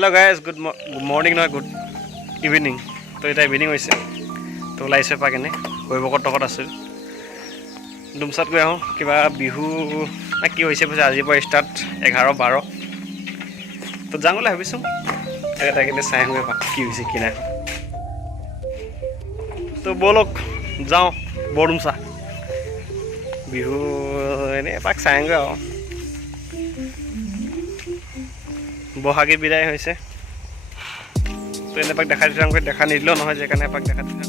Hello guys good morning ना good evening तो এটা ইভিনিং হৈছে তো লাইছে পা কেনে কৈবকত টকত আছে ডুমসাত গৈ আহোঁ কিবা বিহু না কি হৈছে বুঝে আজিৰ পৰা ষ্টাৰ্ট 11-12 তো যাম বুলি ভাবিছোঁ এটা কিনে চাই আহোঁ কি হৈছে কি নাই তো বলক যাওঁ বৰডুমচা বিহু এনে এপাক চাই আহোঁগৈ আৰু বহাগী বিদায় হৈছে তো এনেপাক দেখা দিছোঁ আমাক দেখা নিদিলেও নহয় যে কাৰণে এপাক দেখা দিছোঁ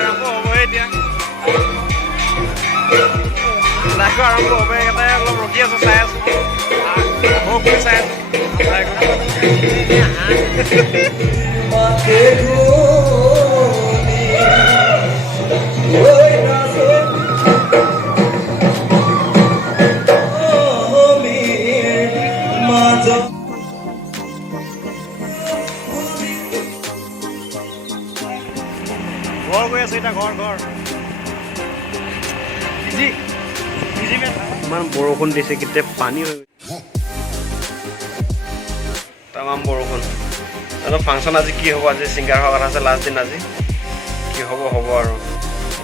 আৰম্ভ হ'ব এতিয়া লাইক আৰম্ভ হ'ব এটাই অলপ ৰখি আছোঁ চাই আছোঁ চাই আছোঁ ঘৰ গৈ আছে এতিয়া ঘৰ ইমান বৰষুণ দিছে কেতিয়া পানী হৈ তামাম বৰষুণ অলপ ফাংচন আজি কি হ'ব আজি ছিংগাৰ হোৱাৰ কথা আছে লাষ্ট দিন আজি কি হ'ব আৰু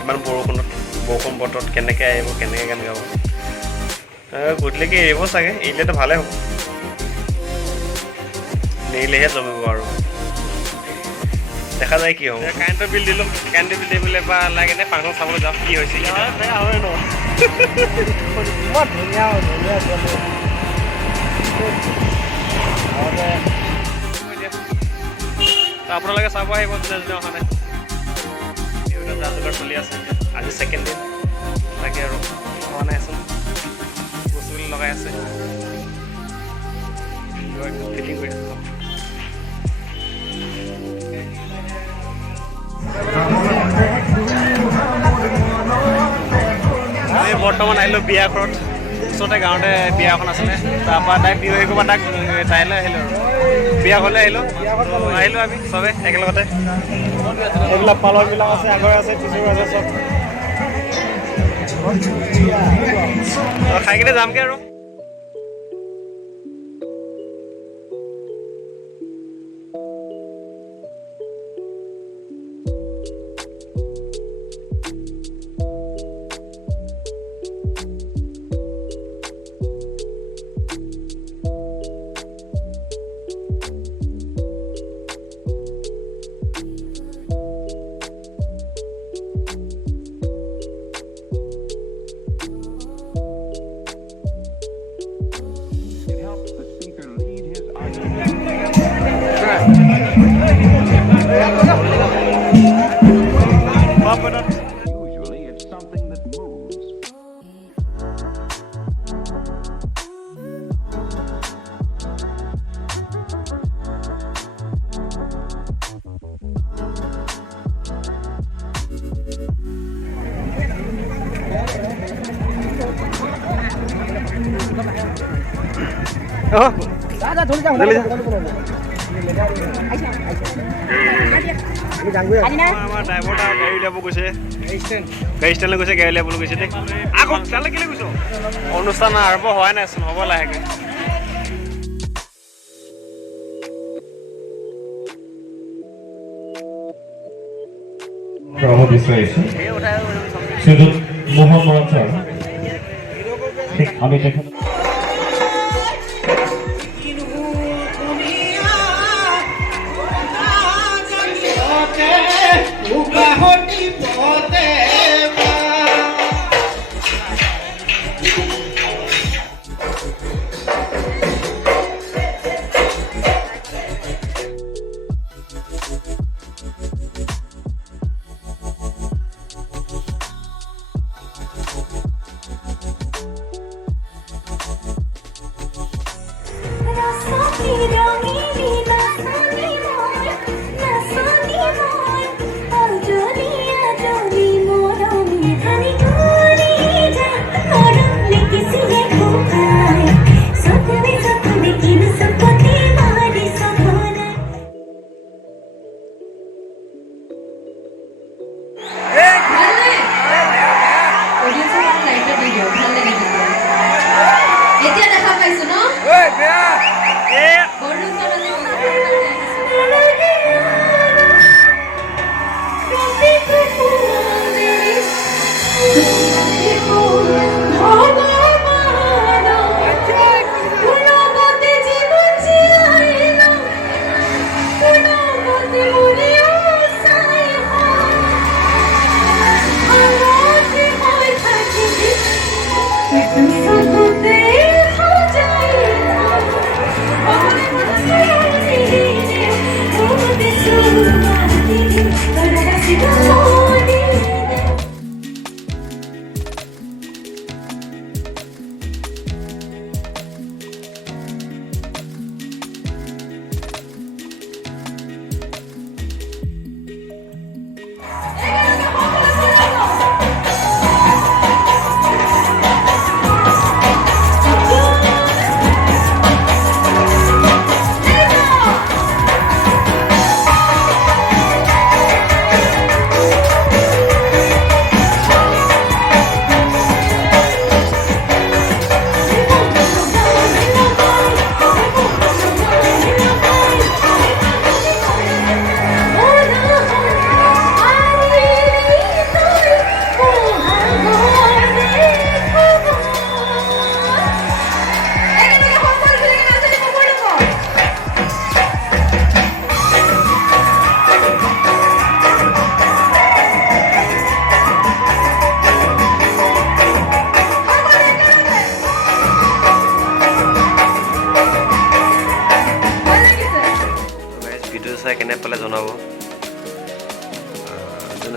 ইমান বৰষুণ বতৰত কেনেকৈ আহিব কেনেকৈ গান গাব গধূলিকৈ এৰিব চাগে এৰিলেতো ভালে হ'ব নেৰিলেহে জমিব আৰু দেখা যায় কি হ'ব কাৰেণ্টৰ বিল দিলোঁ কাৰেণ্টৰ বিল দি পেলাই বা লাগে নে ফাংচন চাবলৈ যাওঁ কি হৈছে বেয়া হয় ন ধুনীয়া আপোনালোকে চাব আহিব যোনে যোনে অহা নাই যা যোগাৰ চলি আছে আজি ছেকেণ্ড দিন তাকে আৰু হোৱা নাই আচোন বস্তুবিলাক লগাই আছে ফিটিং কৰি আছে বৰ্তমান আহিলোঁ বিয়া ঘৰত ওচৰতে গাঁৱতে বিয়া এখন আছিলে তাৰপৰা তাই বিহু হেৰি কৰিব তাক তাইলৈ আহিলোঁ আৰু বিয়া ঘৰলৈ আহিলোঁ আমি চবে একেলগতে এইবিলাক পালকবিলাক আছে আগৰ আছে পিছৰ আছে চব খাই কিনে যামগৈ আৰু Usually it's something that moves. আমাৰ ড্ৰাইভাৰটা গাড়ী উলিয়াব গৈছে গাড়ী ষ্টেণ্ডলৈ গৈছে গাড়ী উলিয়াবলৈ গৈছে দেই আকৌ তালৈ কেলৈ গৈছ অনুষ্ঠান আৰম্ভ হোৱাই নাইচোন হ'ব লাহেকৈ আমি দেখেন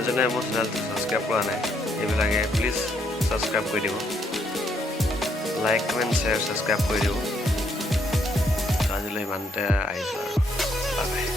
যোনে মোৰ চেনেলটো ছাবস্ক্ৰাইব কৰা নাই এইবিলাকে প্লিজ ছাবস্ক্ৰাইব কৰি দিব, লাইক কমেণ্ট শ্বেয়াৰ ছাবস্ক্ৰাইব কৰি দিব। আজিলৈ ইমানতে আহিছোঁ আৰু বাই বাই।